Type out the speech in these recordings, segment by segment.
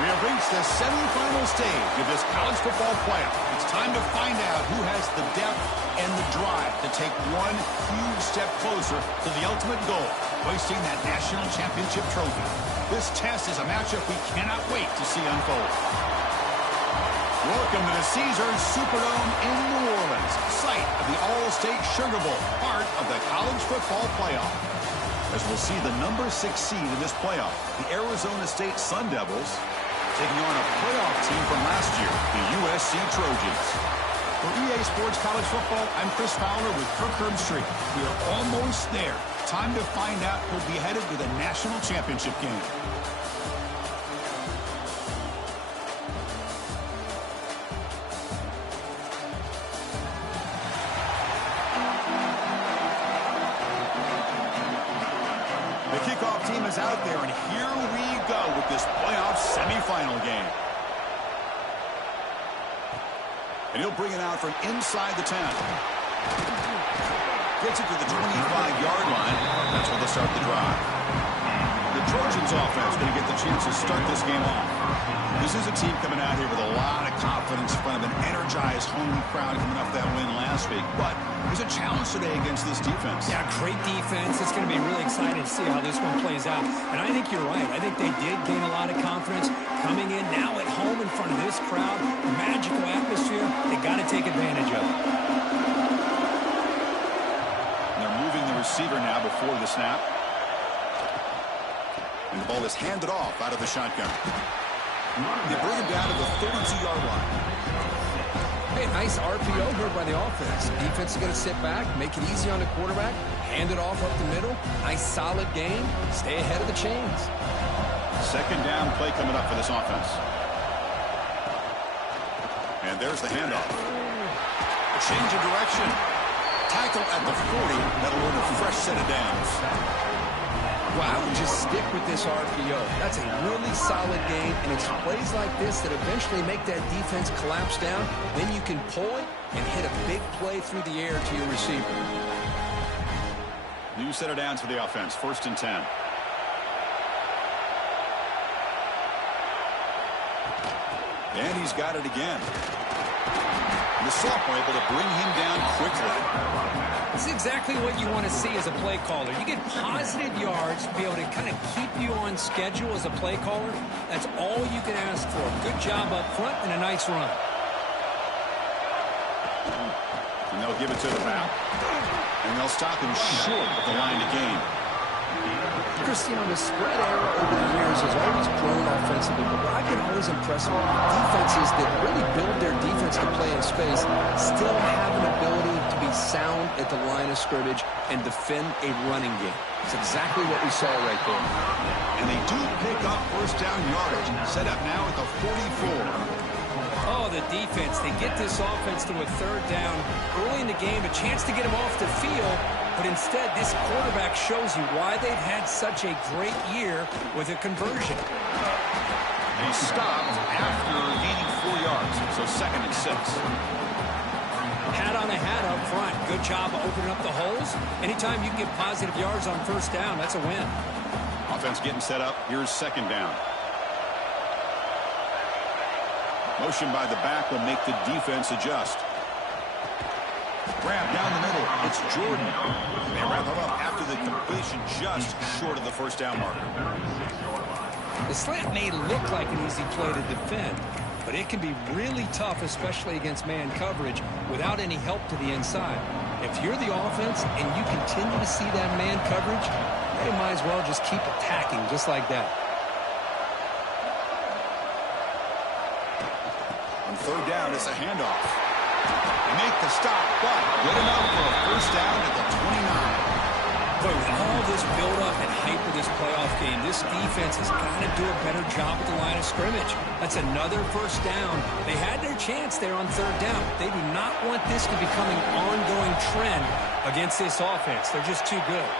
We have reached the semifinal stage of this college football playoff. It's time to find out who has the depth and the drive to take one huge step closer to the ultimate goal, hoisting that national championship trophy. This test is a matchup we cannot wait to see unfold. Welcome to the Caesars Superdome in New Orleans, site of the Allstate Sugar Bowl, part of the college football playoff. As we'll see the number 6 seed in this playoff, the Arizona State Sundevils, taking on a playoff team from last year, the USC Trojans. For EA Sports College Football, I'm Chris Fowler with Kirk Herbstreit. We are almost there. Time to find out who'll be headed to the national championship game. The kickoff team is out there, and here we go with this playoff semifinal game. And he'll bring it out from inside the 10. Gets it to the 25-yard line. That's where they'll start the drive. The Trojans offense going to get the chance to start this game off. This is a team coming out here with a lot of confidence in front of an energized home crowd coming off that win last week. But there's a challenge today against this defense. Yeah, great defense. It's going to be really exciting to see how this one plays out. And I think you're right. I think they did gain a lot of confidence coming in now at home in front of this crowd. Magical atmosphere. They got to take advantage of it. They're moving the receiver now before the snap. And the ball is handed off out of the shotgun. They bring him down to the 32-yard line. Hey, nice RPO here by the offense. Defense is going to sit back, make it easy on the quarterback, hand it off up the middle. Nice solid game. Stay ahead of the chains. Second down play coming up for this offense. And there's the handoff. A change of direction. Tackle at the 40. That'll earn a fresh set of downs. Well, I would just stick with this RPO. That's a really solid game, and it's plays like this that eventually make that defense collapse down. Then you can pull it and hit a big play through the air to your receiver. New set of downs for the offense. 1st and 10. And he's got it again. The sophomore able to bring him down quickly. This is exactly what you want to see as a play caller. You get positive yards to be able to kind of keep you on schedule as a play caller. That's all you can ask for. Good job up front and a nice run. And they'll give it to the back. And they'll stop him short of the line to gain. Cristiano, the spread era over the years has always grown offensively, but what I've been always impressed with defenses that really build their defense to play in space still have an ability to be sound at the line of scrimmage and defend a running game. It's exactly what we saw right there. And they do pick up first down yardage. Set up now at the 44. Oh, the defense. They get this offense to a 3rd down early in the game, a chance to get him off the field. But instead, this quarterback shows you why they've had such a great year with a conversion. He stopped after gaining 4 yards, so 2nd and 6. Hat on a hat up front. Good job opening up the holes. Anytime you can get positive yards on 1st down, that's a win. Offense getting set up. Here's 2nd down. Motion by the back will make the defense adjust. Grab down the middle. It's Jordan. They wrap him up after the completion just short of the 1st down marker. The slant may look like an easy play to defend, but it can be really tough, especially against man coverage, without any help to the inside. If you're the offense and you continue to see that man coverage, they might as well just keep attacking just like that. On 3rd down, it's a handoff. They make the stop, but good enough for a 1st down at the 29. But with all this build-up and hype of this playoff game, this defense has got to do a better job at the line of scrimmage. That's another 1st down. They had their chance there on 3rd down. They do not want this to become an ongoing trend against this offense. They're just too good.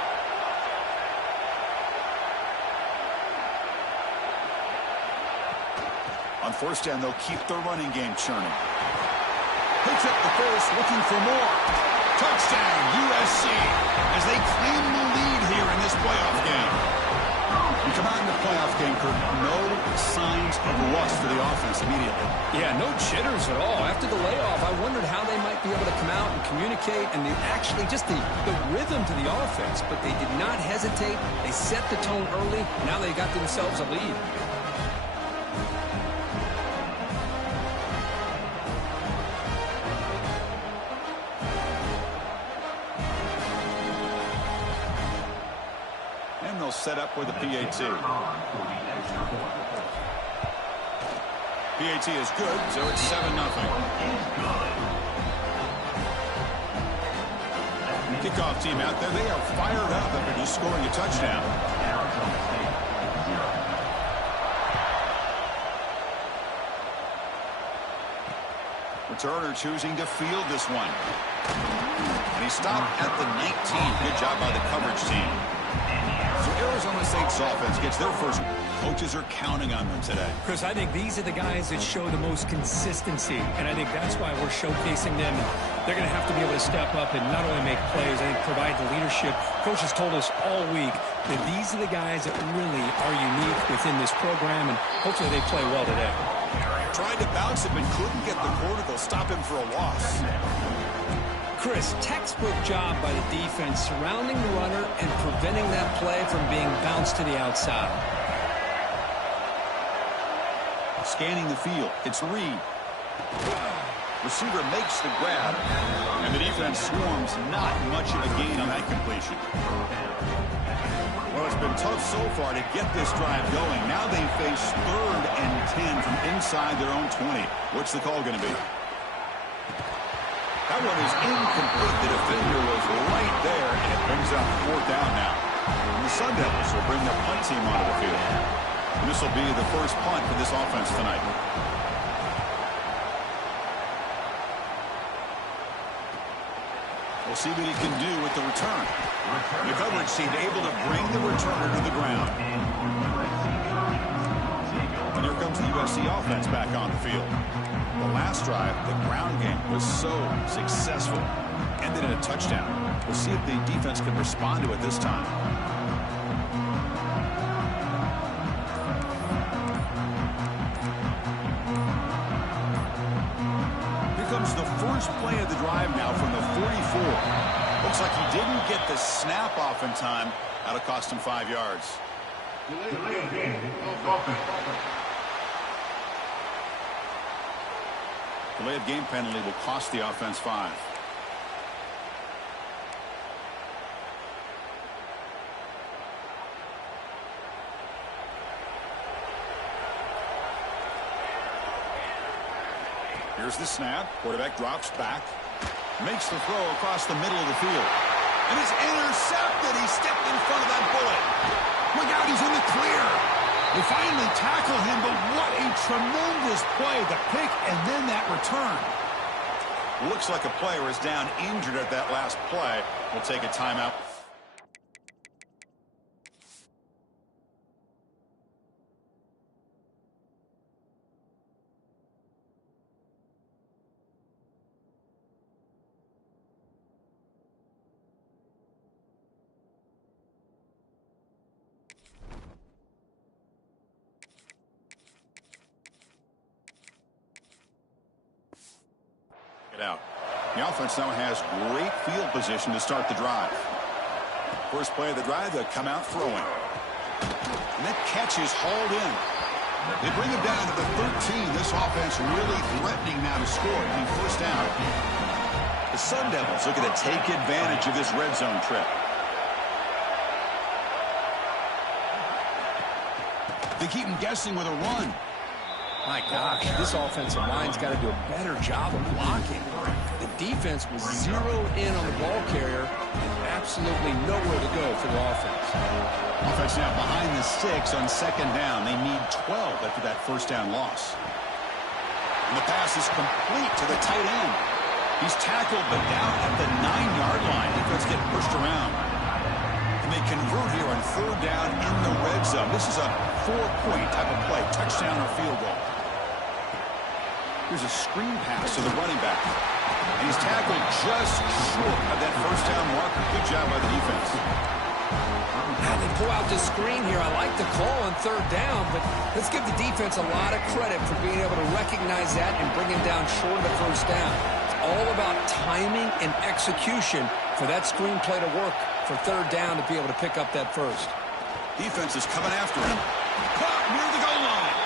On 1st down, they'll keep their running game churning. Picks up the first, looking for more. Touchdown, USC, as they claim the lead here in this playoff game. You come out in the playoff game, Kirk, no signs of rust for the offense immediately. Yeah, no jitters at all. After the layoff, I wondered how they might be able to come out and communicate and actually just the rhythm to the offense. But they did not hesitate. They set the tone early. Now they got themselves a lead. And they'll set up with the PAT. PAT is good, so it's 7-0. Kickoff team out there, they are fired up after just scoring a touchdown. Returner choosing to field this one. And he stopped at the 19. Good job by the coverage team. So Arizona State's offense gets their first. Coaches are counting on them today. Chris, I think these are the guys that show the most consistency, and I think that's why we're showcasing them. They're going to have to be able to step up and not only make plays, I think provide the leadership. Coaches told us all week that these are the guys that really are unique within this program, and hopefully they play well today. Tried to bounce him and couldn't get the cortical, stop him for a loss. Chris, textbook job by the defense surrounding the runner and preventing that play from being bounced to the outside. Scanning the field, it's Reed. Receiver makes the grab, and the defense swarms. Not much of a gain on that completion. Well, it's been tough so far to get this drive going. Now they face 3rd and 10 from inside their own 20. What's the call going to be? That one is incomplete. The defender was right there, and it brings up 4th down now. And the Sundevils will bring their punt team onto the field. And this will be the first punt for this offense tonight. We'll see what he can do with the return. The coverage team able to bring the returner to the ground. And here comes the USC offense back on the field. The last drive, the ground game was so successful. Ended in a touchdown. We'll see if the defense can respond to it this time. The first play of the drive now from the 44. Looks like he didn't get the snap off in time. That'll cost him 5 yards. Delay of game penalty will cost the offense 5. Here's the snap. Quarterback drops back. Makes the throw across the middle of the field. And it's intercepted. He stepped in front of that bullet. Look out, he's in the clear. They finally tackle him, but what a tremendous play. The pick and then that return. Looks like a player is down injured at that last play. We'll take a timeout. Out. The offense now has great field position to start the drive. First play of the drive, they'll come out throwing. And that catch is hauled in. They bring him down to the 13. This offense really threatening now to score on first down. The Sundevils looking to take advantage of this red zone trip. They keep him guessing with a run. My gosh, this offensive line's got to do a better job of blocking. The defense was zeroed in on the ball carrier and absolutely nowhere to go for the offense. Offense now behind the 6 on 2nd down. They need 12 after that first down loss. And the pass is complete to the tight end. He's tackled but down at the 9-yard line. Defense getting pushed around. And they convert here on 3rd down in the red zone. This is a 4-point type of play, touchdown or field goal. Here's a screen pass to the running back. And he's tackled just short of that first down marker. Good job by the defense. Now they pull out this screen here. I like the call on third down, but let's give the defense a lot of credit for being able to recognize that and bring him down short of the first down. It's all about timing and execution for that screen play to work for third down to be able to pick up that first. Defense is coming after him. Caught near the goal line.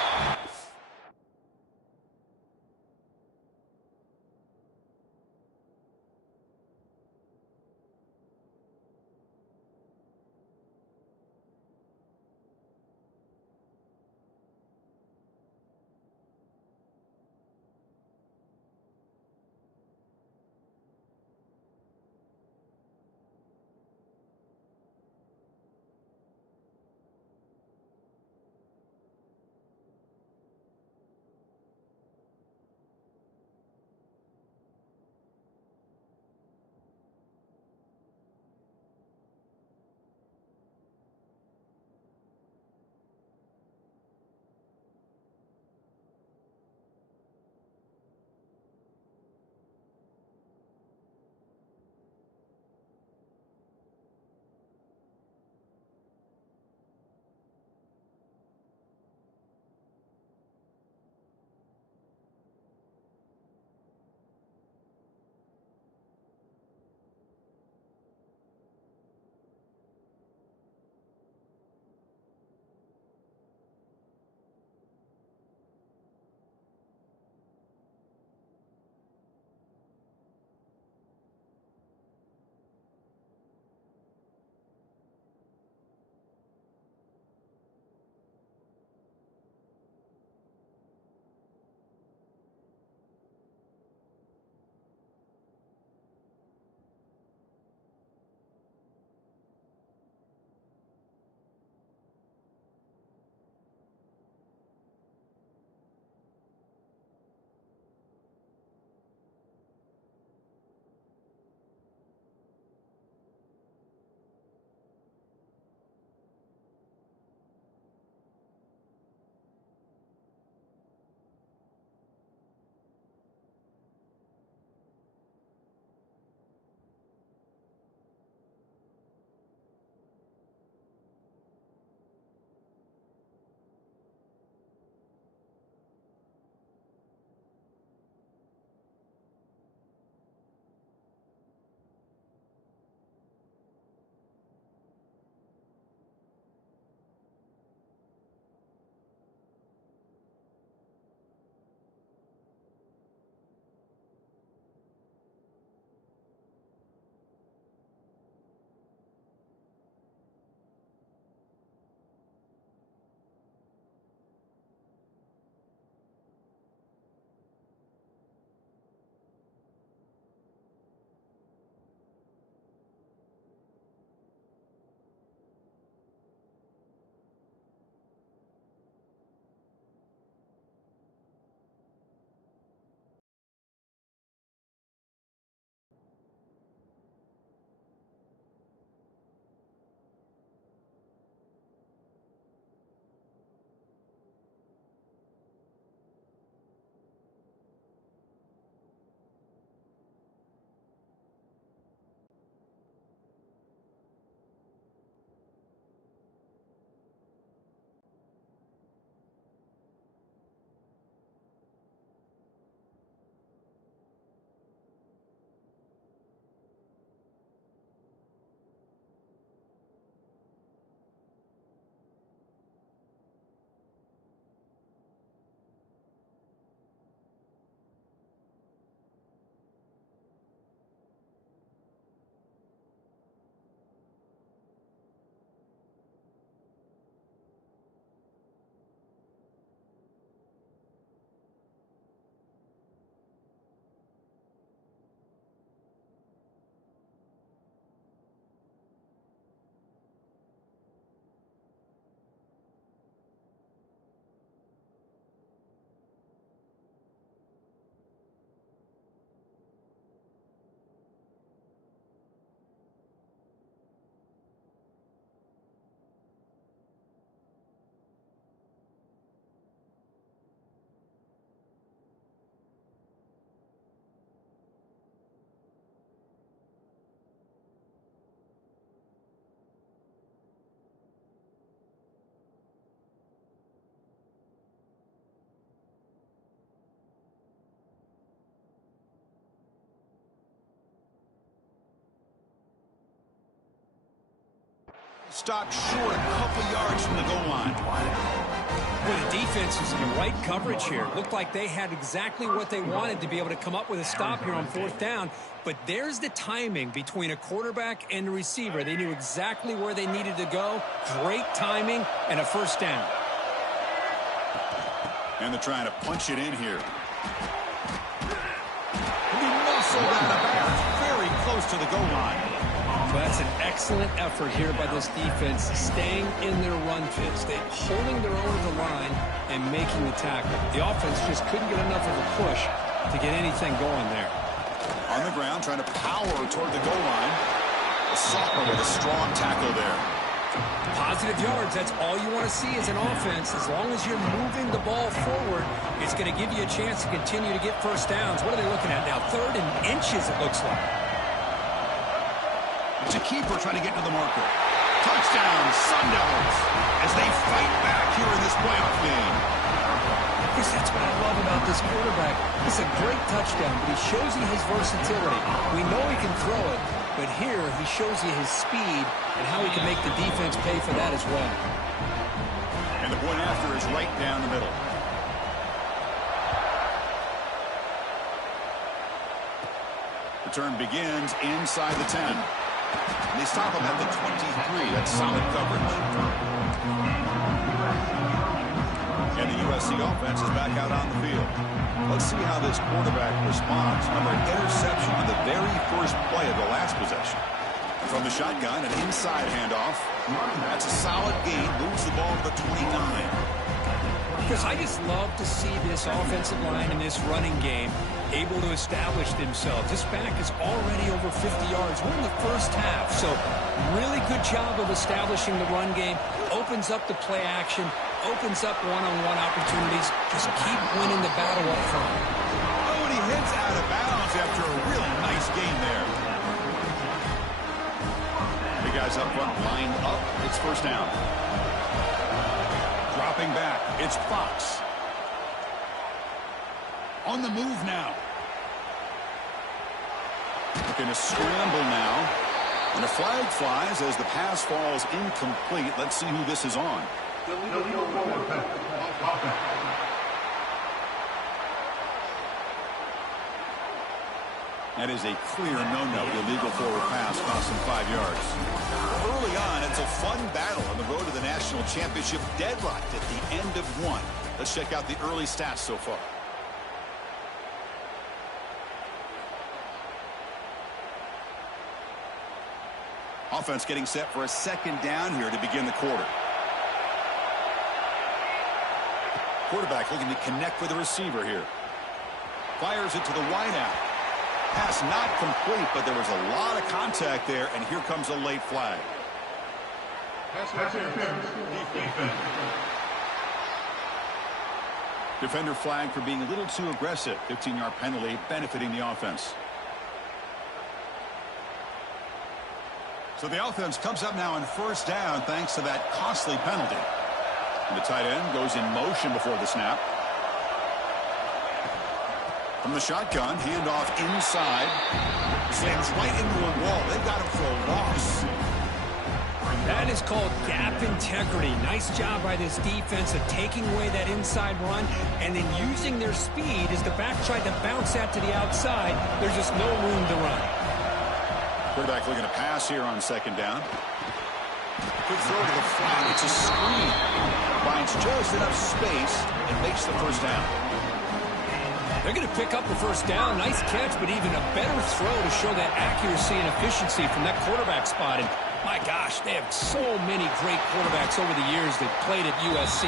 Stopped short a couple yards from the goal line. Well, the defense was in the right coverage here. Looked like they had exactly what they wanted to be able to come up with a stop here on 4th down. But there's the timing between a quarterback and a receiver. They knew exactly where they needed to go. Great timing and a 1st down. And they're trying to punch it in here. He muscled out of bounds very close to the goal line. So that's an excellent effort here by this defense, staying in their run fits. They're holding their own at the line and making the tackle. The offense just couldn't get enough of a push to get anything going there. On the ground, trying to power toward the goal line. The sophomore with a strong tackle there. Positive yards, that's all you want to see as an offense. As long as you're moving the ball forward, it's going to give you a chance to continue to get 1st downs. What are they looking at now? 3rd and inches, it looks like. It's a keeper trying to get to the marker. Touchdown, Sundevils, as they fight back here in this playoff game. Chris, that's what I love about this quarterback. It's a great touchdown, but he shows you his versatility. We know he can throw it, but here he shows you his speed and how he can make the defense pay for that as well. And the point after is right down the middle. Return begins inside the 10. And they stop him at the 23. That's solid coverage. And the USC offense is back out on the field. Let's see how this quarterback responds. Remember, an interception on the very first play of the last possession. From the shotgun, an inside handoff. That's a solid gain. Moves the ball to the 29. Because I just love to see this offensive line in this running game able to establish themselves. This back is already over 50 yards. We're in the 1st half, so really good job of establishing the run game. Opens up the play action, opens up one-on-one opportunities. Just keep winning the battle up front. Oh, and he hits out of bounds after a really nice game there. The guys up front lined up. It's 1st down. Dropping back, it's Fox. On the move now. Looking to scramble now. And a flag flies as the pass falls incomplete. Let's see who this is on. That is a clear no-no. Illegal forward pass, cost him 5 yards. Early on, it's a fun battle on the road to the national championship, deadlocked at the end of 1. Let's check out the early stats so far. Offense getting set for a 2nd down here to begin the quarter. Quarterback looking to connect with the receiver here. Fires it to the wideout. Pass not complete, but there was a lot of contact there, and here comes a late flag. Defender flag for being a little too aggressive. 15-yard penalty benefiting the offense. So the offense comes up now on 1st down thanks to that costly penalty. And the tight end goes in motion before the snap. From the shotgun, handoff inside. Slams right into a wall. They've got him for a loss. That is called gap integrity. Nice job by this defense of taking away that inside run and then using their speed as the back tried to bounce that to the outside. There's just no room to run. Quarterback looking to pass here on 2nd down. Good throw to the flat. It's a screen. Finds just enough space and makes the 1st down. They're going to pick up the 1st down. Nice catch, but even a better throw to show that accuracy and efficiency from that quarterback spot. And my gosh, they have so many great quarterbacks over the years that played at USC.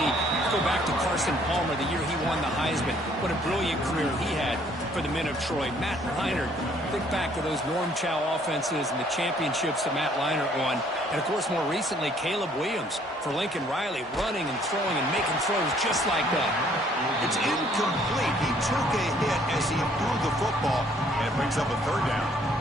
Go back to Carson Palmer, the year he won the Heisman. What a brilliant career he had for the men of Troy. Matt Leinart, think back to those Norm Chow offenses and the championships that Matt Leinart won. And, of course, more recently, Caleb Williams for Lincoln Riley, running and throwing and making throws just like that. It's incomplete. He took a hit as he threw the football, and it brings up a 3rd down.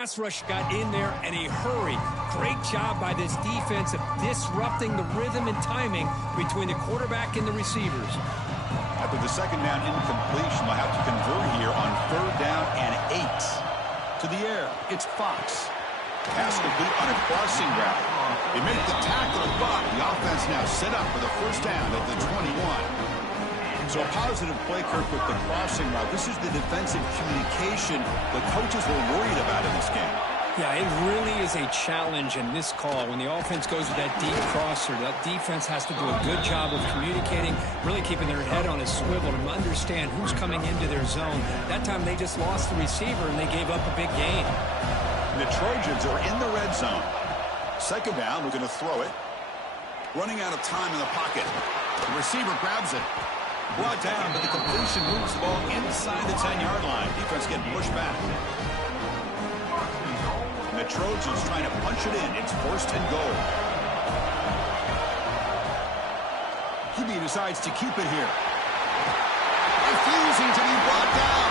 pass rush got in there and a hurry. Great job by this defense of disrupting the rhythm and timing between the quarterback and the receivers. After the second down incompletion, they'll have to convert here on 3rd down and 8. To the air, it's Fox. Pass complete on a crossing route. They make the tackle, but the offense now set up for the first down at the 21. So a positive play, Kirk, with the crossing route. This is the defensive communication the coaches were worried about in this game. Yeah, it really is a challenge in this call. When the offense goes with that deep crosser, that defense has to do a good job of communicating, really keeping their head on a swivel to understand who's coming into their zone. That time they just lost the receiver and they gave up a big gain. The Trojans are in the red zone. Second down, we're going to throw it. Running out of time in the pocket. The receiver grabs it. Brought down, but the completion moves the ball inside the 10-yard line. Defense getting pushed back. And the Trojans trying to punch it in. It's 1st and goal. QB decides to keep it here. Refusing to be brought down.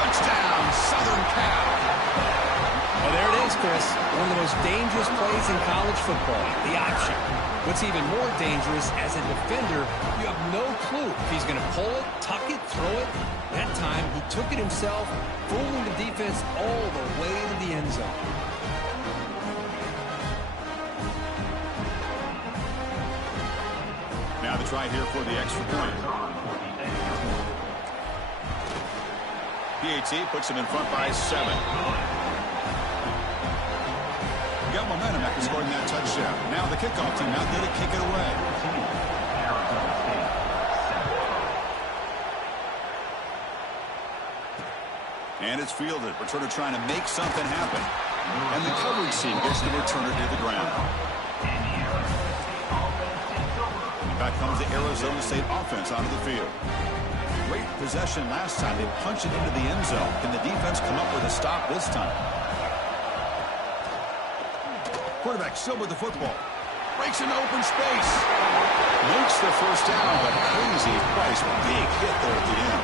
Touchdown, Southern Cal. Well, there it is, Chris. One of the most dangerous plays in college football, the option. What's even more dangerous, as a defender, you have no clue if he's going to pull it, tuck it, throw it. That time, he took it himself, fooling the defense all the way to the end zone. Now the try here for the extra point. PAT puts him in front by 7. Got momentum after scoring that touchdown. Now the kickoff team out there to kick it away. And it's fielded. Returner trying to make something happen. And the coverage team gets the returner to the ground. Back comes the Arizona State offense onto the field. Great possession last time. They punched it into the end zone. Can the defense come up with a stop this time? Quarterback still with the football. Breaks into open space. Makes the first down, but crazy price. Big hit there at the end.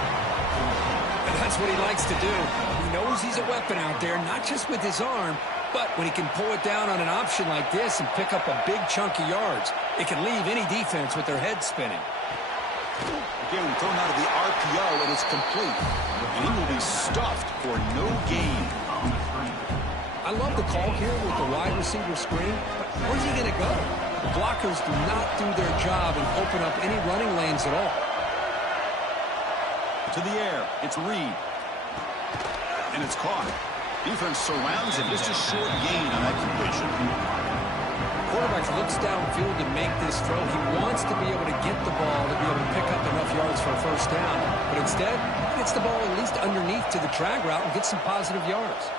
And that's what he likes to do. He knows he's a weapon out there, not just with his arm, but when he can pull it down on an option like this and pick up a big chunk of yards, it can leave any defense with their head spinning. Again, thrown out of the RPO, and it's complete. And he will be stuffed for no gain. I love the call here with the wide receiver screen, but where's he going to go? The blockers do not do their job and open up any running lanes at all. To the air, it's Reed. And it's caught. Defense surrounds him. Just a short gain on that completion. Quarterback looks downfield to make this throw. He wants to be able to get the ball to be able to pick up enough yards for a first down. But instead, he gets the ball at least underneath to the drag route and gets some positive yards.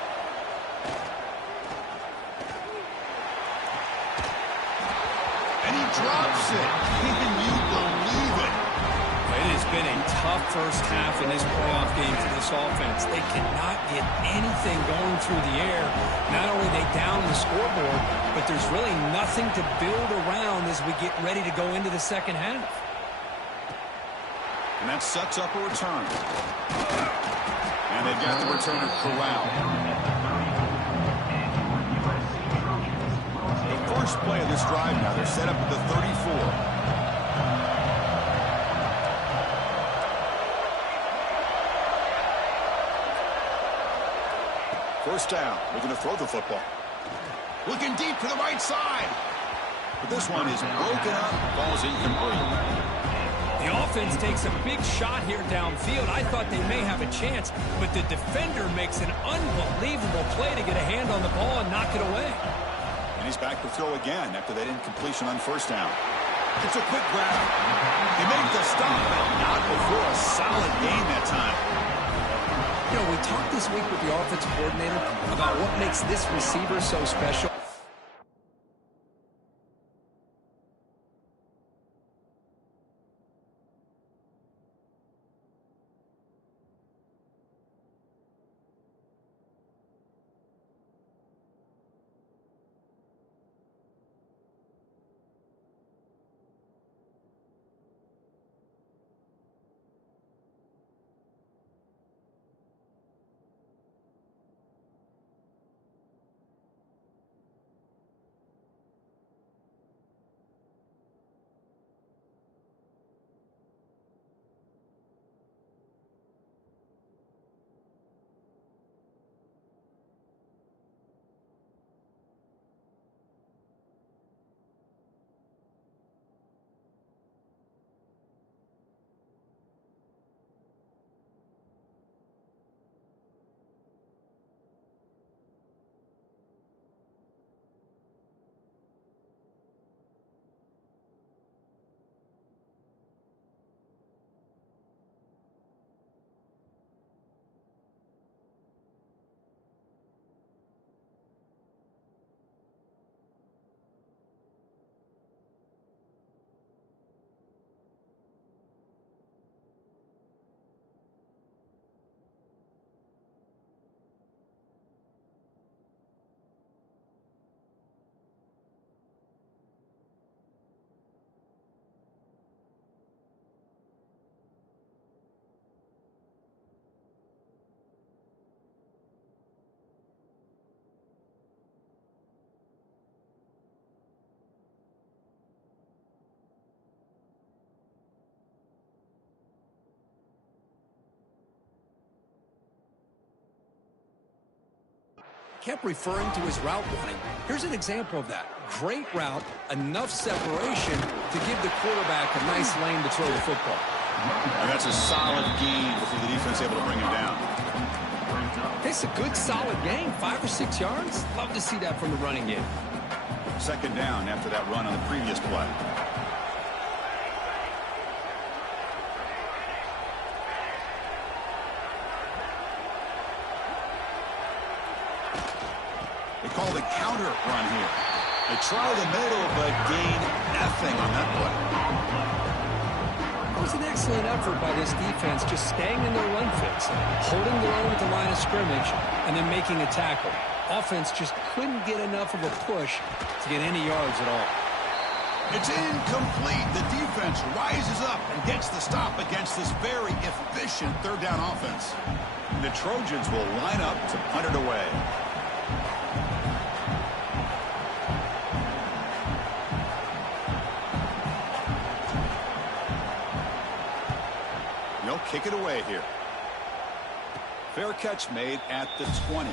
Drops it. Can you believe it? It has been a tough first half in this playoff game for this offense. They cannot get anything going through the air. Not only are they down the scoreboard, but there's really nothing to build around as we get ready to go into the second half. And that sets up a return. And they've got the returner corralled. First play of this drive now. They're set up at the 34. First down. We're going to throw the football. Looking deep to the right side. But this one is broken up. Ball's incomplete. The offense takes a big shot here downfield. I thought they may have a chance, but the defender makes an unbelievable play to get a hand on the ball and knock it away. He's back to throw again after that incompletion on first down. It's a quick grab. He made the stop, but not before a solid gain that time. You know, we talked this week with the offensive coordinator about what makes this receiver so special. kept referring to his route running. Here's an example of that. Great route, enough separation to give the quarterback a nice lane to throw the football. And that's a solid gain before the defense able to bring him down. It's a good, solid gain, 5 or 6 yards. Love to see that from the running game. Second down after that run on the previous play. They call the counter run here. They try the middle, but gain nothing on that play. It was an excellent effort by this defense, just staying in their run fits, holding their own at the line of scrimmage, and then making a tackle. Offense just couldn't get enough of a push to get any yards at all. It's incomplete. The defense rises up and gets the stop against this very efficient third down offense. The Trojans will line up to punt it away. They'll kick it away here. Fair catch made at the 20.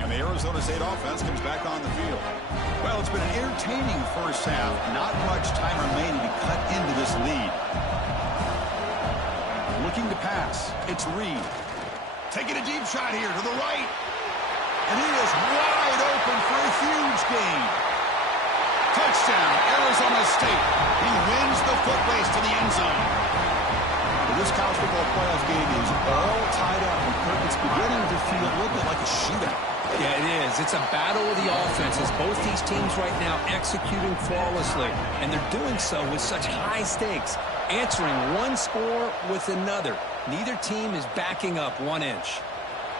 And the Arizona State offense comes back on the field. Well, it's been an entertaining first half. Not much time remaining to cut into this lead. Looking to pass. It's Reed. Taking a deep shot here to the right. And he is wide open for a huge gain. Touchdown, Arizona State. He wins the foot race to the end zone. Well, this college football playoff game is all tied up, and Kirk, it's beginning to feel a little bit like a shootout. Yeah, it is. It's a battle of the offenses. Both these teams right now executing flawlessly, and they're doing so with such high stakes, answering one score with another. Neither team is backing up 1 inch.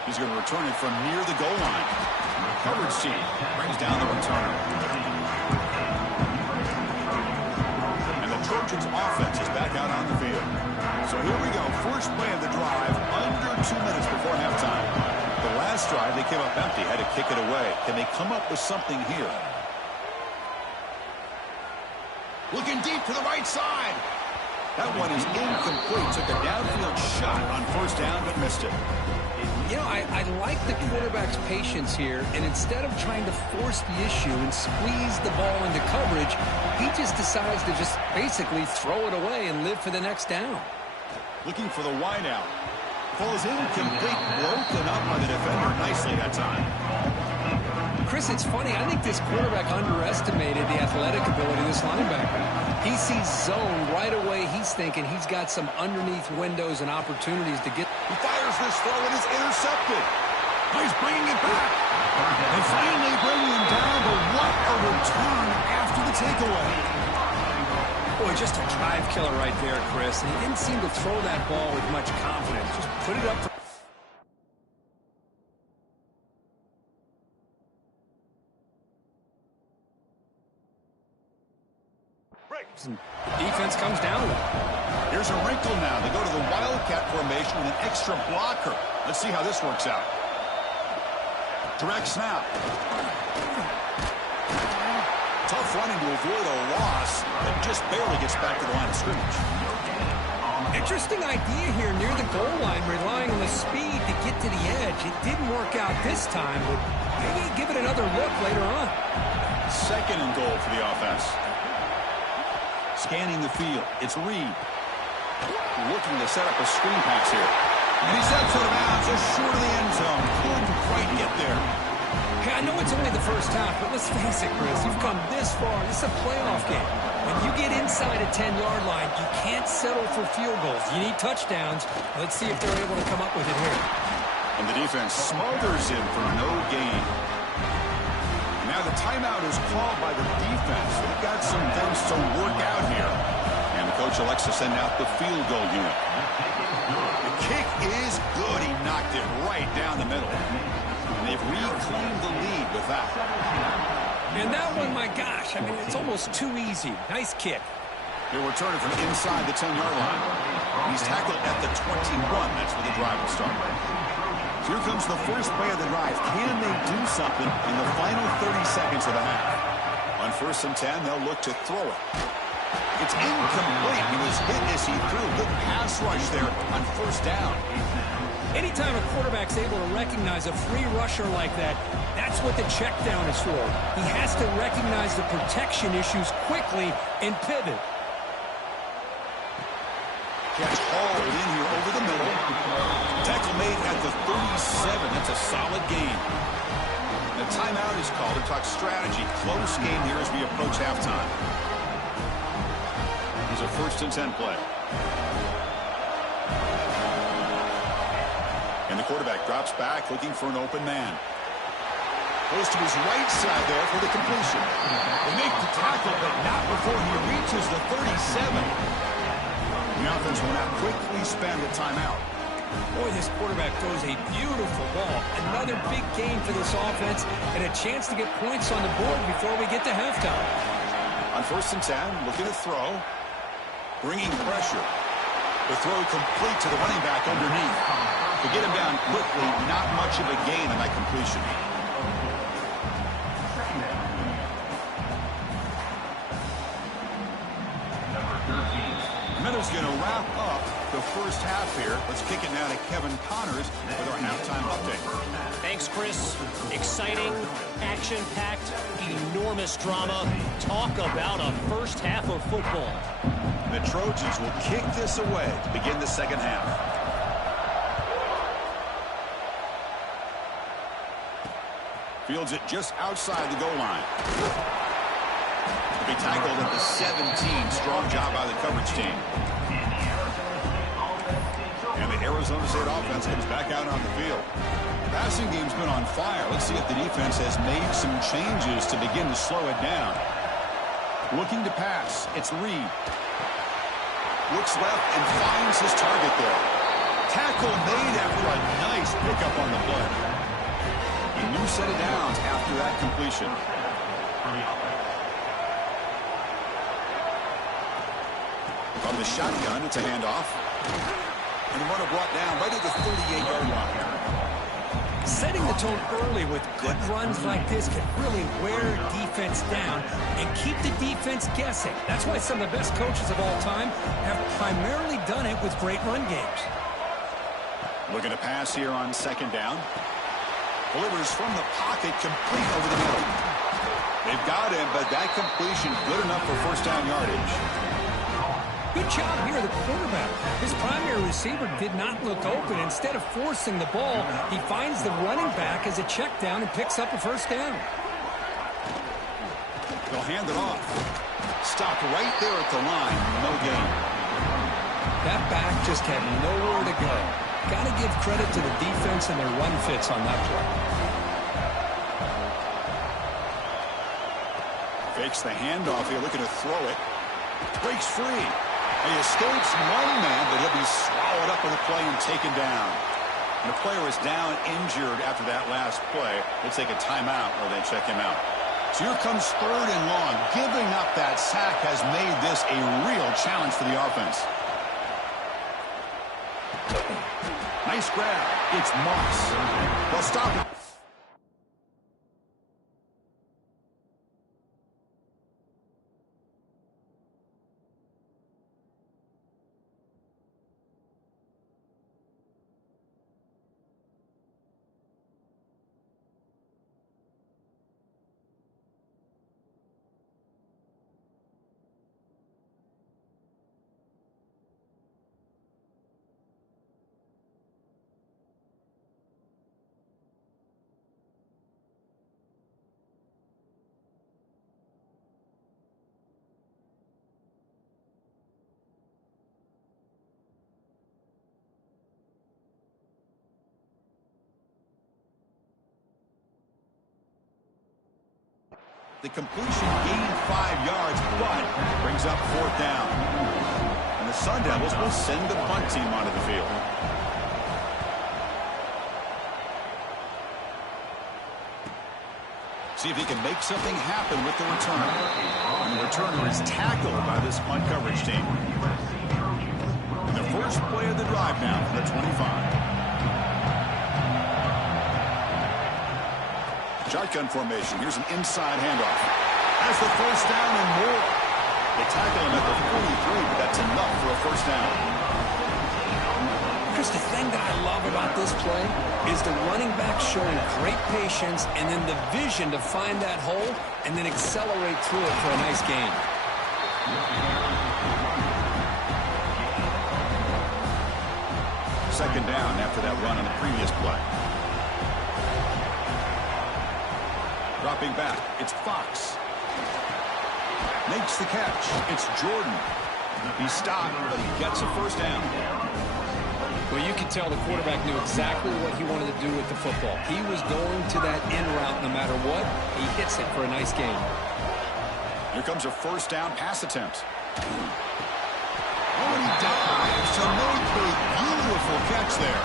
He's going to return it from near the goal line. Coverage team brings down the return. And the Trojans offense is back out on the field. So here we go. First play of the drive, under 2 minutes before halftime. The last drive, they came up empty, had to kick it away. Can they come up with something here? Looking deep to the right side. That one is incomplete. Took a downfield shot on first down, but missed it. You know, I like the quarterback's patience here, and instead of trying to force the issue and squeeze the ball into coverage, he just decides to just basically throw it away and live for the next down. Looking for the wideout. Ball is incomplete, broken up by the defender nicely that time. Chris, it's funny. I think this quarterback underestimated the athletic ability of this linebacker. He sees zone right away. He's thinking he's got some underneath windows and opportunities to get. He fires this throw and it's intercepted. He's bringing it back. They finally bring him down, but what a return after the takeaway. Boy, just a drive killer right there, Chris. And he didn't seem to throw that ball with much confidence. Just put it up for... And the defense comes down with it. Here's a wrinkle now. They go to the Wildcat formation with an extra blocker. Let's see how this works out. Direct snap. Tough running to avoid a loss, but just barely gets back to the line of scrimmage. Interesting idea here near the goal line, relying on the speed to get to the edge. It didn't work out this time, but maybe give it another look later on. Second and goal for the offense. Scanning the field. It's Reed. Looking to set up a screen pass here. And he steps out of bounds just short of the end zone. Couldn't quite get there. Hey, I know it's only the first half, but let's face it, Chris. You've come this far. This is a playoff game. When you get inside a 10-yard line, you can't settle for field goals. You need touchdowns. Let's see if they're able to come up with it here. And the defense smothers him for no gain. Now the timeout is called by the defense. They've got some things to work out here. And the coach elects to send out the field goal unit. The kick is good. He knocked it right down the middle. And they've reclaimed the lead with that. And that one, my gosh, I mean, it's almost too easy. Nice kick. He'll return it from inside the 10-yard line. He's tackled at the 21. That's where the drive will start. Here comes the first play of the drive. Can they do something in the final 30 seconds of the half? On 1st and 10, they'll look to throw it. It's incomplete. He was hit as he threw. Good pass rush there on 1st down. Anytime a quarterback's able to recognize a free rusher like that, that's what the check down is for. He has to recognize the protection issues quickly and pivot. Catch hauled in here over the middle. Tackle made at the 37. That's a solid gain. The timeout is called to talk strategy. Close game here as we approach halftime. Here's a 1st and 10 play. And the quarterback drops back looking for an open man. Goes to his right side there for the completion. They make the tackle, but not before he reaches the 37. The offense will now quickly spend a timeout. Boy, this quarterback throws a beautiful ball. Another big game for this offense and a chance to get points on the board before we get to halftime. On 1st and 10, looking to throw. Bringing pressure. The throw complete to the running back underneath. To get him down quickly, not much of a gain on that completion. Meadows going to wrap up the first half here. Let's kick it now to Kevin Connors with our halftime update. Thanks, Chris. Exciting, action-packed, enormous drama. Talk about a first half of football. The Trojans will kick this away to begin the second half. Fields it just outside the goal line. Be tackled at the 17. Strong job by the coverage team. And the Arizona State offense comes back out on the field. The passing game's been on fire. Let's see if the defense has made some changes to begin to slow it down. Looking to pass. It's Reed. Looks left and finds his target there. Tackle made after a nice pickup on the play. A new set of downs after that completion. From the shotgun, it's a handoff. And the runner brought down right at the 38-yard line. Setting the tone early with good runs like this can really wear defense down and keep the defense guessing. That's why some of the best coaches of all time have primarily done it with great run games. Looking to pass here on 2nd down. Delivers from the pocket, complete over the middle. They've got him, but that completion good enough for 1st down yardage. Good job here, the quarterback. His primary receiver did not look open. Instead of forcing the ball, he finds the running back as a check down and picks up a 1st down. They'll hand it off. Stopped right there at the line. No gain. That back just had nowhere to go. Got to give credit to the defense and their run fits on that play. Fakes the handoff here, looking to throw it. Breaks free. He escapes one man, but he'll be swallowed up in the play and taken down. And the player is down injured after that last play. They'll take a timeout or they check him out. So here comes 3rd and long. Giving up that sack has made this a real challenge for the offense. Nice grab. It's Moss. They'll stop it. The completion gained 5 yards, but brings up 4th down. And the Sundevils will send the punt team onto the field. See if he can make something happen with the return. And the returner is tackled by this punt coverage team. And the first play of the drive now for the 25. Shotgun formation. Here's an inside handoff. Has the 1st down and more. They tackle him at the 43, but that's enough for a 1st down. Chris, the thing that I love about this play is the running back showing great patience and then the vision to find that hole and then accelerate through it for a nice gain. Second down after that run on the previous play. Dropping back, it's Fox. Makes the catch. It's Jordan. He stopped, but he gets a first down. Well, you can tell the quarterback knew exactly what he wanted to do with the football. He was going to that in route no matter what. He hits it for a nice gain. Here comes a first down pass attempt. Oh, and he dives to make a beautiful catch there.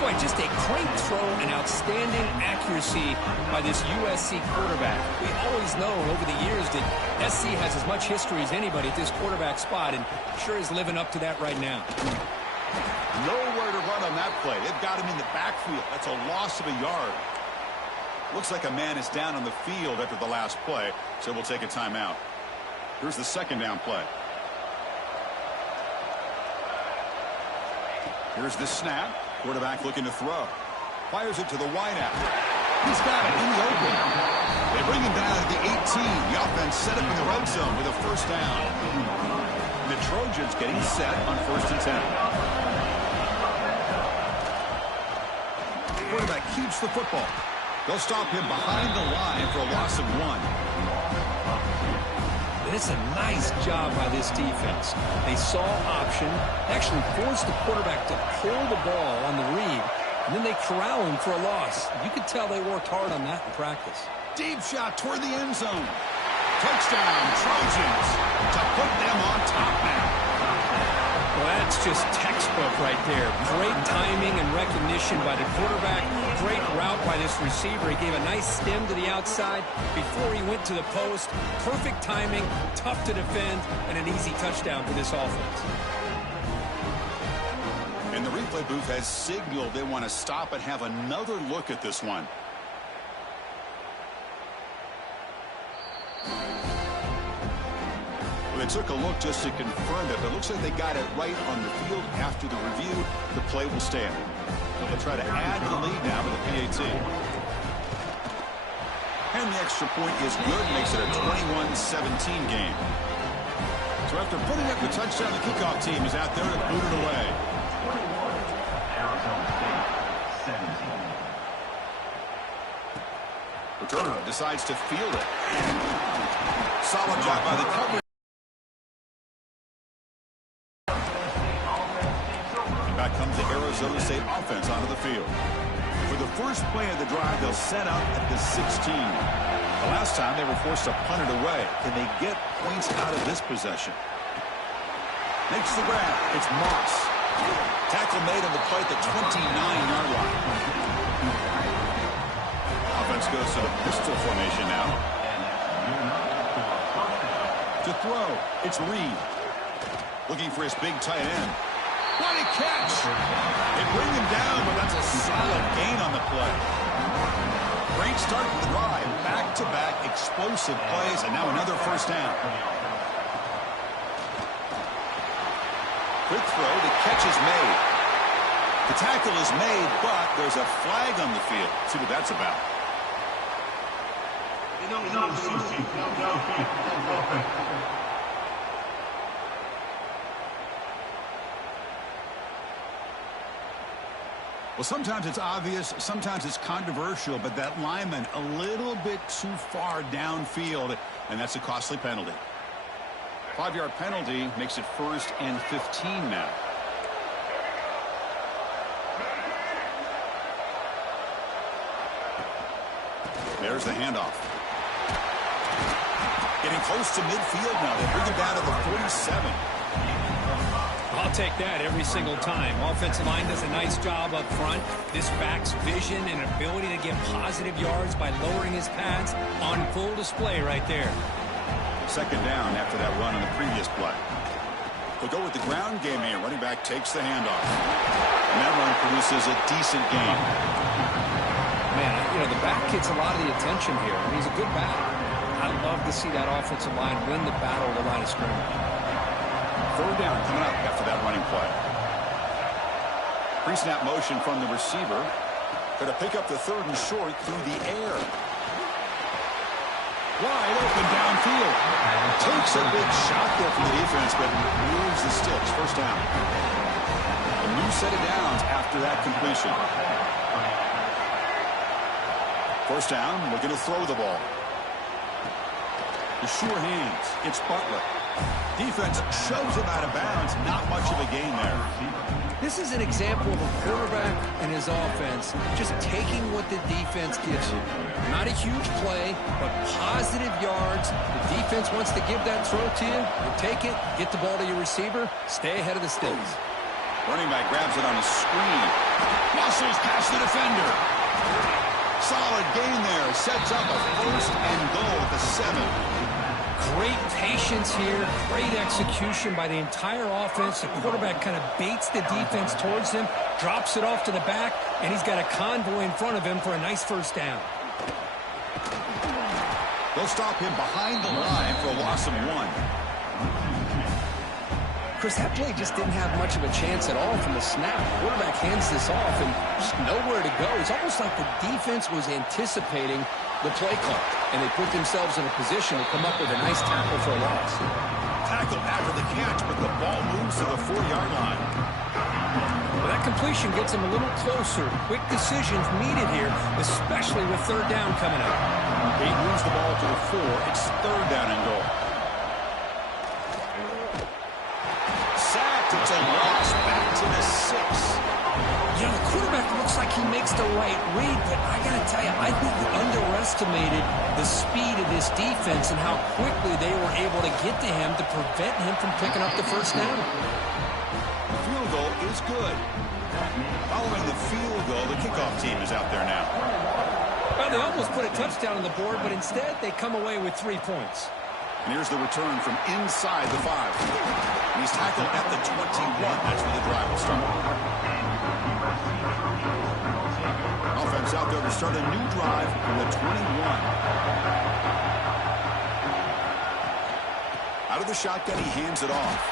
Boy, just a great throw and outstanding accuracy by this USC quarterback. We always know over the years that SC has as much history as anybody at this quarterback spot, and sure is living up to that right now. Nowhere to run on that play. They've got him in the backfield. That's a loss of a yard. Looks like a man is down on the field after the last play, so we'll take a timeout. Here's the second down play. Here's the snap. Quarterback looking to throw. Fires it to the wideout. He's got it in the open. They bring him down at the 18. The offense set up in the red zone with a first down. The Trojans getting set on 1st and 10. Quarterback keeps the football. They'll stop him behind the line for a loss of 1. It's a nice job by this defense. They saw option, actually forced the quarterback to pull the ball on the read, and then they corral him for a loss. You could tell they worked hard on that in practice. Deep shot toward the end zone. Touchdown, Trojans, to put them on top now. Well, that's just textbook right there. Great timing and recognition by the quarterback. Great route by this receiver. He gave a nice stem to the outside before he went to the post. Perfect timing, tough to defend, and an easy touchdown for this offense. And the replay booth has signaled they want to stop and have another look at this one. They took a look just to confirm it, but it looks like they got it right on the field. After the review, the play will stand. So they'll try to add to the lead now with a PAT. And the extra point is good, makes it a 21-17 game. So after putting up the touchdown, the kickoff team is out there to boot it away. Returner decides to field it. Solid job by the coverage. Comes the Arizona State offense onto the field. For the first play of the drive, they'll set up at the 16. The last time they were forced to punt it away. Can they get points out of this possession? Makes the grab. It's Moss. Tackle made on the play at the 29-yard line. Offense goes to the pistol formation now. To throw, it's Reed. Looking for his big tight end. What a catch! They bring him down, but that's a solid gain on the play. Great start to the drive. Back-to-back explosive plays, and now another first down. Quick throw. The catch is made. The tackle is made, but there's a flag on the field. Let's see what that's about. Well, sometimes it's obvious, sometimes it's controversial, but that lineman a little bit too far downfield, and that's a costly penalty. 5-yard penalty makes it 1st and 15 now. There's the handoff. Getting close to midfield now. They bring him down to the 47. I'll take that every single time. Offensive line does a nice job up front. This back's vision and ability to get positive yards by lowering his pads on full display right there. Second down after that run on the previous play. They'll go with the ground game here. Running back takes the handoff. And that run produces a decent gain. Man, you know, the back gets a lot of the attention here. I mean, he's a good back. I love to see that offensive line win the battle of the line of scrimmage. 3rd down coming up after that running play. Pre-snap motion from the receiver. Going to pick up the 3rd and short through the air. Wide open downfield. Takes a big shot there from the defense, but moves the sticks. First down. A new set of downs after that completion. First down, we're going to throw the ball. The sure hands. It's Butler. Defense shoves him out of bounds. Not much of a gain there. This is an example of a quarterback and his offense just taking what the defense gives you. Not a huge play, but positive yards. The defense wants to give that throw to you. You take it, get the ball to your receiver, stay ahead of the sticks. Running back grabs it on a screen. Muscles past the defender. Solid gain there. Sets up a 1st and goal at the 7. Great patience here, great execution by the entire offense. The quarterback kind of baits the defense towards him, drops it off to the back, and he's got a convoy in front of him for a nice first down. They'll stop him behind the line for a loss of 1. Chris, that play just didn't have much of a chance at all from the snap. The quarterback hands this off and just nowhere to go. It's almost like the defense was anticipating the play clock, and they put themselves in a position to come up with a nice tackle for a loss. Tackle after the catch, but the ball moves to the 4-yard line. Well, that completion gets him a little closer. Quick decisions needed here, especially with 3rd down coming up. He moves the ball to the 4. It's 3rd down and goal. Sacked. It's a loss back to the 6. You know, the quarterback looks like he makes the right read, but I got to tell you, I think we underestimated the speed of this defense and how quickly they were able to get to him to prevent him from picking up the first down. The field goal is good. Following the field goal, the kickoff team is out there now. Well, they almost put a touchdown on the board, but instead they come away with 3 points. And here's the return from inside the 5. And he's tackled at the 21. That's where the drive will start. Offense out there to start a new drive from the 21. Out of the shotgun, he hands it off.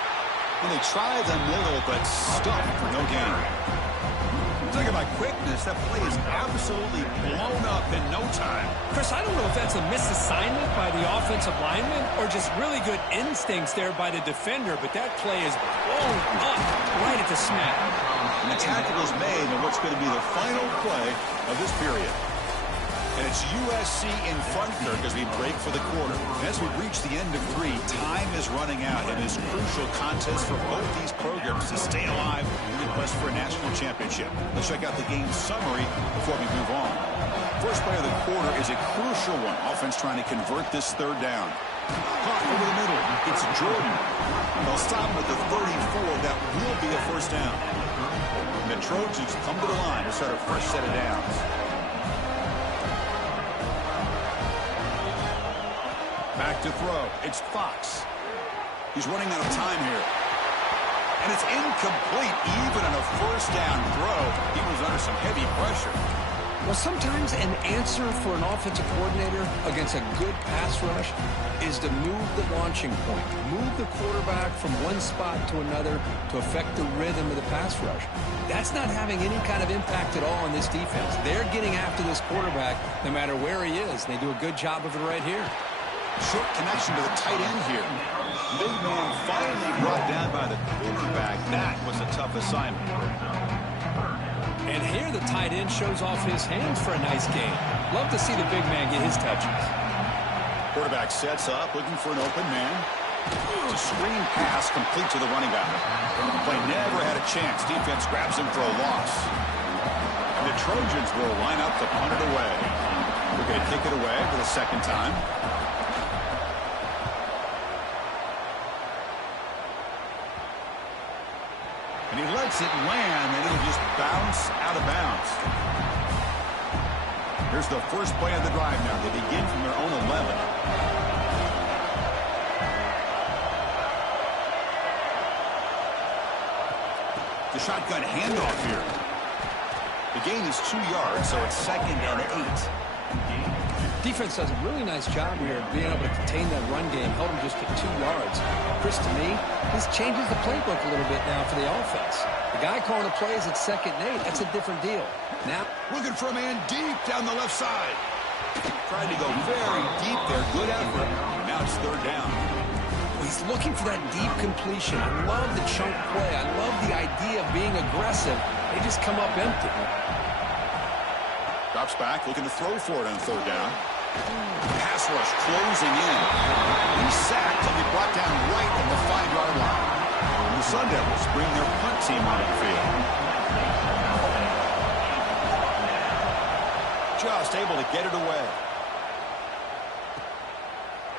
And they try the middle, but stuffed for no gain. Talk about quickness. That play is absolutely blown up in no time. Chris, I don't know if that's a misassignment by the offensive lineman or just really good instincts there by the defender, but that play is blown up right at the snap. And the tackle is made in what's going to be the final play of this period. And it's USC in front, Kirk, as we break for the quarter. And as we reach the end of 3, time is running out in this crucial contest for both these programs to stay alive in the quest for a national championship. Let's check out the game summary before we move on. First play of the quarter is a crucial one. Offense trying to convert this 3rd down. Caught over the middle. It's Jordan. They'll stop him at the 34. That will be a first down. And the Trojans come to the line to start a fresh set of downs. Back to throw. It's Fox. He's running out of time here. And it's incomplete even on a first down throw. He was under some heavy pressure. Well, sometimes an answer for an offensive coordinator against a good pass rush is to move the launching point, move the quarterback from one spot to another to affect the rhythm of the pass rush. That's not having any kind of impact at all on this defense. They're getting after this quarterback no matter where he is. They do a good job of it right here. Short connection to the tight end here. Big man finally brought down by the quarterback. That was a tough assignment. And here the tight end shows off his hands for a nice gain. Love to see the big man get his touches. Quarterback sets up, looking for an open man. It's a screen pass complete to the running back. The play never had a chance. Defense grabs him for a loss. And the Trojans will line up to punt it away. We're going to kick it away for the 2nd time. And he lets it land, and it'll just bounce out of bounds. Here's the first play of the drive now. They begin from their own 11. The shotgun handoff here. The gain is 2 yards, so it's 2nd and 8. Defense does a really nice job here of being able to contain that run game, held him just to 2 yards. Chris, to me, this changes the playbook a little bit now for the offense. The guy calling the plays at 2nd and 8, that's a different deal. Now, looking for a man deep down the left side. Tried to go very deep there. Good effort. Now it's 3rd down. He's looking for that deep completion. I love the chunk play. I love the idea of being aggressive. They just come up empty. Drops back, looking to throw for it on 3rd down. Pass rush closing in. He's sacked and be brought down right at the 5-yard line. And the Sundevils bring their punt team onto the field. Just able to get it away.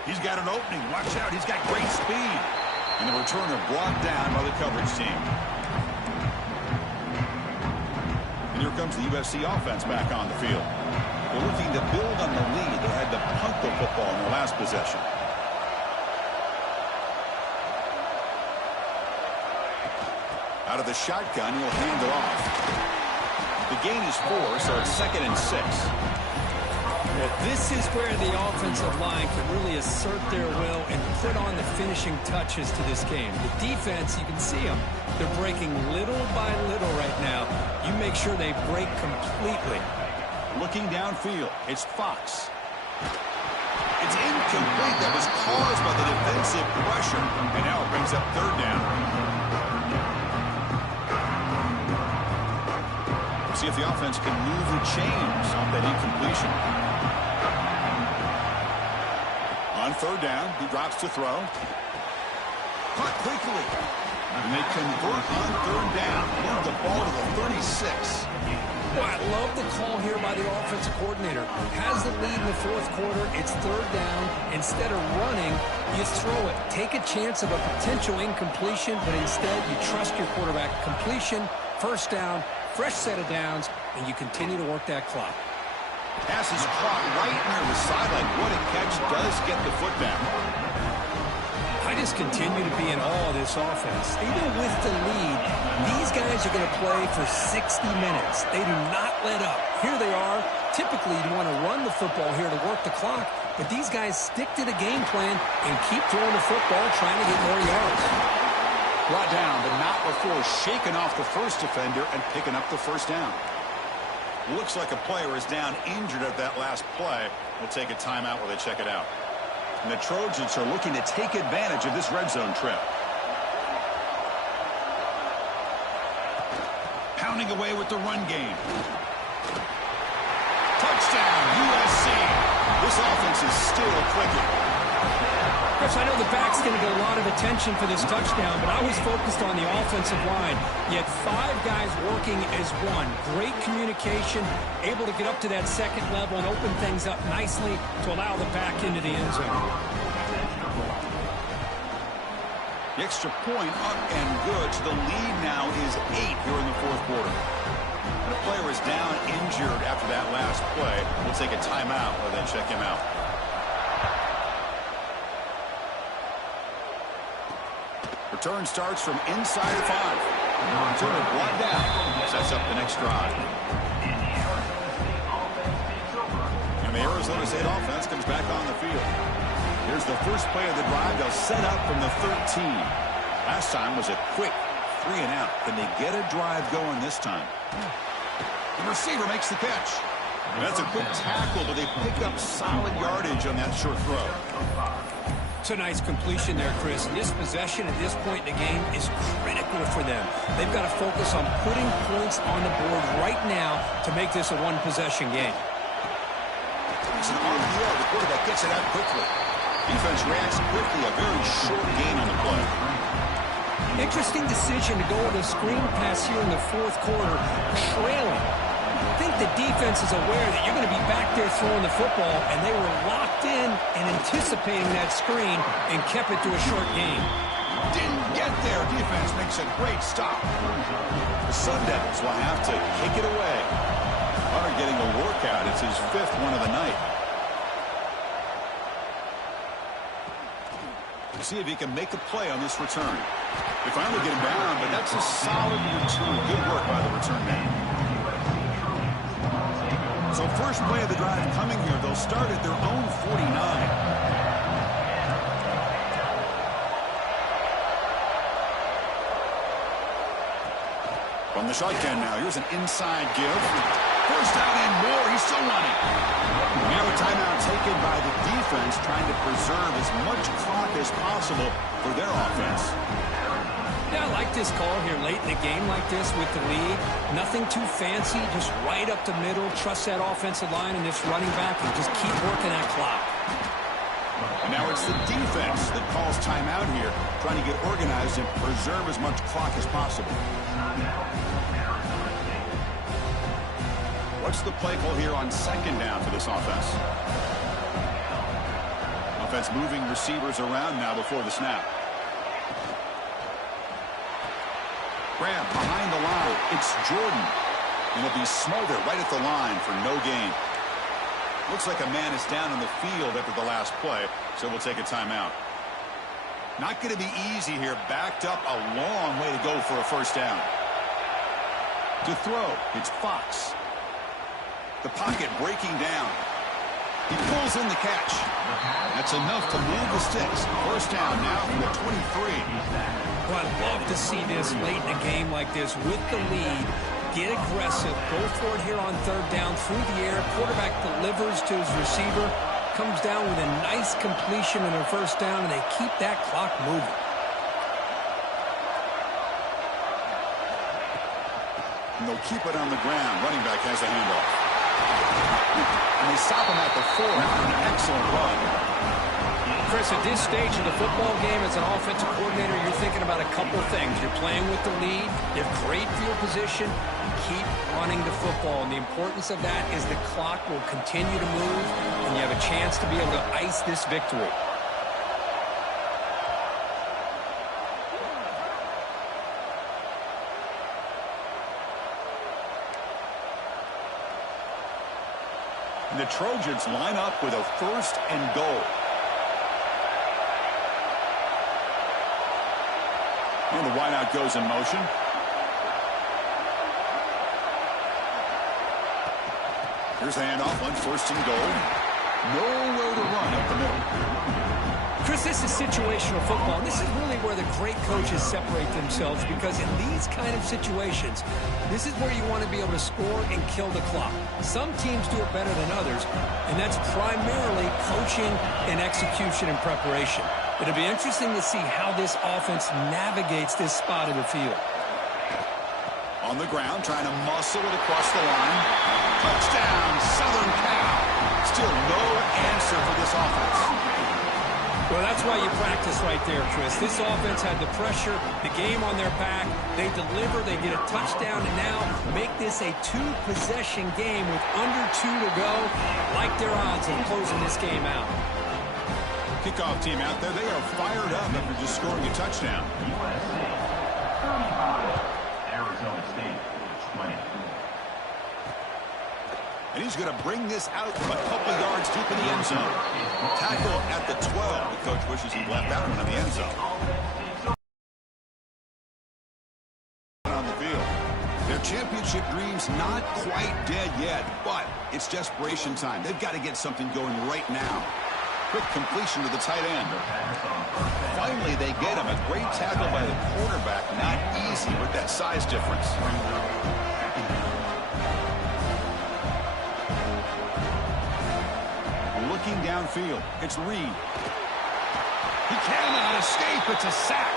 He's got an opening. Watch out. He's got great speed. And the returner brought down by the coverage team. And here comes the USC offense back on the field. They're looking to build on the lead. They had to punt the football in their last possession. Out of the shotgun, he'll hand it off. The gain is 4, so it's 2nd and 6. Well, this is where the offensive line can really assert their will and put on the finishing touches to this game. The defense, you can see them. They're breaking little by little right now. You make sure they break completely. Looking downfield, it's Fox. It's incomplete. That was caused by the defensive pressure. And now it brings up 3rd down. See if the offense can move the chains off that incompletion. On 3rd down, he drops to throw. Caught quickly. And they convert on 3rd down. Move the ball to the 36. Well, I love the call here by the offensive coordinator. Has the lead in the 4th quarter. It's 3rd down. Instead of running, you throw it. Take a chance of a potential incompletion, but instead you trust your quarterback. Completion, 1st down, fresh set of downs, and you continue to work that clock. Pass is caught right near the sideline. What a catch. Does get the foot down. I just continue to be in awe of this offense. Even with the lead, these guys are going to play for 60 minutes. They do not let up. Here they are. Typically, you want to run the football here to work the clock, but these guys stick to the game plan and keep throwing the football, trying to get more yards. Brought down, but not before shaking off the first defender and picking up the 1st down. Looks like a player is down injured at that last play. We'll take a timeout while they check it out. And the Trojans are looking to take advantage of this red zone trip. Pounding away with the run game. Touchdown, USC. This offense is still clicking. Chris, I know the back's going to get a lot of attention for this touchdown, but I was focused on the offensive line. You had 5 guys working as one. Great communication, able to get up to that 2nd level and open things up nicely to allow the back into the end zone. The extra point up and good. So the lead now is 8 here in the 4th quarter. And a player is down injured after that last play. We'll take a timeout and then check him out. Return starts from inside the 5. Returner brought down. Sets up the next drive. And the Arizona State offense comes back on the field. Here's the first play of the drive. They'll set up from the 13. Last time was a quick 3 and out. Can they get a drive going this time? The receiver makes the catch. And that's a quick tackle, but they pick up solid yardage on that short throw. It's a nice completion there, Chris. This possession at this point in the game is critical for them. They've got to focus on putting points on the board right now to make this a one-possession game. It's an RPO. The quarterback gets it out quickly. Defense reacts quickly. A very short gain on the play. Interesting decision to go with a screen pass here in the 4th quarter, trailing. I think the defense is aware that you're going to be back there throwing the football, and they were locked in and anticipating that screen and kept it to a short gain. Didn't get there. Defense makes a great stop. The Sundevils will have to kick it away. Hunter getting a workout. It's his 5th one of the night. We'll see if he can make a play on this return. They finally get him down, but that's a solid return. Good work by the return man. So first play of the drive coming here. They'll start at their own 49. From the shotgun now, here's an inside give. First down and more. He's still running. Now a timeout taken by the defense, trying to preserve as much clock as possible for their offense. Yeah, I like this call here late in the game like this with the lead. Nothing too fancy, just right up the middle. Trust that offensive line and this running back and just keep working that clock. Now it's the defense that calls timeout here, trying to get organized and preserve as much clock as possible. What's the play call here on second down for this offense? Offense moving receivers around now before the snap. Grab behind the line. It's Jordan. And he'll be smothered right at the line for no gain. Looks like a man is down on the field after the last play, so we'll take a timeout. Not going to be easy here. Backed up a long way to go for a first down. To throw, it's Fox. The pocket breaking down. He pulls in the catch. That's enough to move the sticks. First down now from the 23. Well, I'd love to see this late in a game like this with the lead. Get aggressive. Go for it here on third down through the air. Quarterback delivers to his receiver. Comes down with a nice completion and a first down, and they keep that clock moving. And they'll keep it on the ground. Running back has a handoff. And they stop him at the 4 after an excellent run. Chris, at this stage of the football game, as an offensive coordinator, you're thinking about a couple things. You're playing with the lead. You have great field position. Keep running the football. And the importance of that is the clock will continue to move, and you have a chance to be able to ice this victory. And the Trojans line up with a first and goal. And the wideout goes in motion. Here's the handoff on first and goal. Nowhere to run up the middle. Chris, this is situational football. This is really where the great coaches separate themselves, because in these kind of situations, this is where you want to be able to score and kill the clock. Some teams do it better than others, and that's primarily coaching and execution and preparation. It'll be interesting to see how this offense navigates this spot of the field. On the ground, trying to muscle it across the line. Touchdown, Southern Cal. Still no answer for this offense. Well, that's why you practice right there, Chris. This offense had the pressure, the game on their back. They deliver, they get a touchdown, and now make this a two-possession game with under 2 to go. Like their odds of closing this game out. Kickoff team out there, they are fired up after just scoring a touchdown. Arizona State, 20. And he's going to bring this out from a couple yards deep in the end zone. Tackle at the 12. The coach wishes he'd left that one in the end zone. On the field. Their championship dreams not quite dead yet, but it's desperation time. They've got to get something going right now. Quick completion to the tight end. Finally, they get him. A great tackle by the quarterback. Not easy with that size difference. Looking downfield, it's Reed. He cannot escape. It's a sack.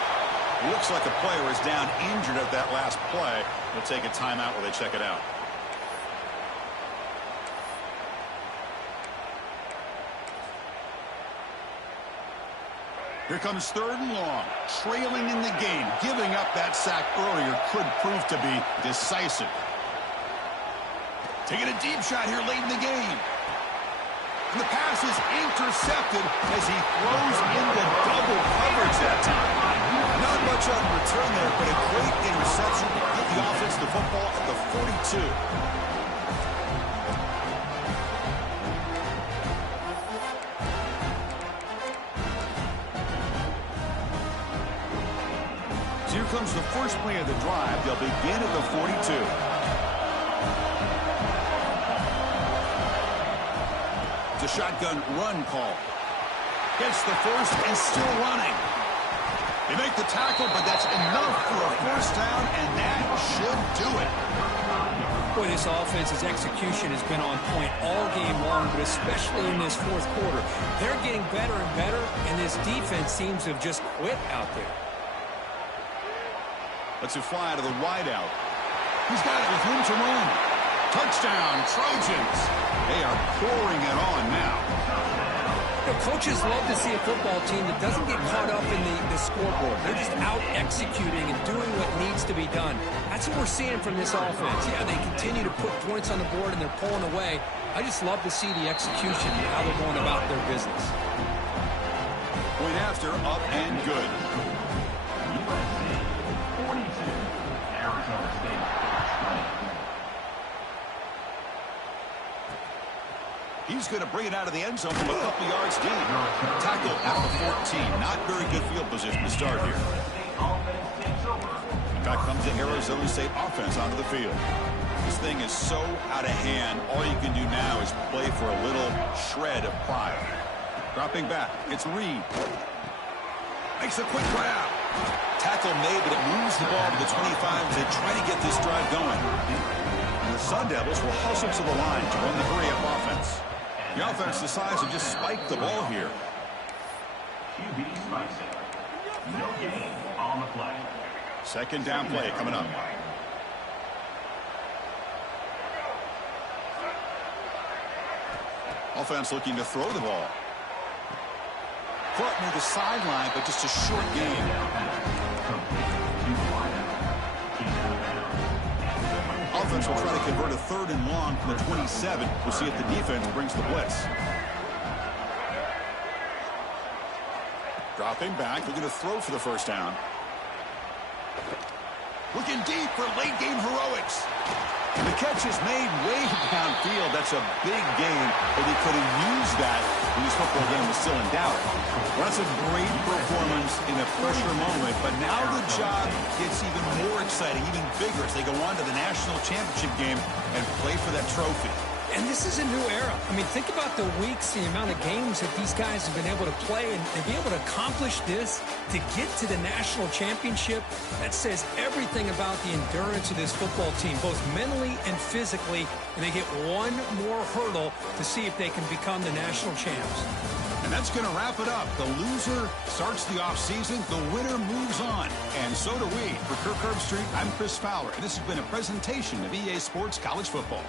Looks like a player is down injured at that last play. We'll take a timeout while they check it out. Here comes third and long. Trailing in the game. Giving up that sack earlier could prove to be decisive. Taking a deep shot here late in the game. And the pass is intercepted as he throws into double coverage that time. Not much on return there, but a great interception to get the offense the football at the 42. So here comes the first play of the drive. They'll begin at the 42. a shotgun run call. Gets the first and still running. They make the tackle, but that's enough for a first down, and that should do it. Boy, this offense's execution has been on point all game long, but especially in this fourth quarter. They're getting better and better, and this defense seems to have just quit out there. Lets it fly to the wideout. He's got it with room to run. Touchdown, Trojans. They are pouring it on now. You know, coaches love to see a football team that doesn't get caught up in the scoreboard. They're just out executing and doing what needs to be done. That's what we're seeing from this offense. Yeah, they continue to put points on the board and they're pulling away. I just love to see the execution and how they're going about their business. Point after, up and good. USC 42, Arizona State 20. He's going to bring it out of the end zone from a couple yards deep. Tackle at the 14. Not very good field position to start here. Back comes the Arizona State offense onto the field. This thing is so out of hand. All you can do now is play for a little shred of pride. Dropping back. It's Reed. Makes a quick grab. Tackle made, but it moves the ball to the 25 as they try to get this drive going. And the Sundevils will hustle to the line to run the hurry-up offense. The offense decides to just spike the ball here. QB spikes it. No gain on the play. Second down play coming up. Offense looking to throw the ball. Caught near the sideline, but just a short gain. Offense will try to convert a third and long from the 27. We'll see if the defense brings the blitz. Dropping back, looking to throw for the first down. Looking deep for late game heroics. The catch is made way downfield. That's a big gain, but he could have used that when his football game was still in doubt. Well, that's a great performance in a pressure moment, but now the job gets even more exciting, even bigger as they go on to the national championship game and play for that trophy. And this is a new era. I mean, think about the weeks, the amount of games that these guys have been able to play and be able to accomplish this, to get to the national championship. That says everything about the endurance of this football team, both mentally and physically. And they get one more hurdle to see if they can become the national champs. And that's going to wrap it up. The loser starts the offseason. The winner moves on. And so do we. For Kirk Herbstreit, I'm Chris Fowler. And this has been a presentation of EA Sports College Football.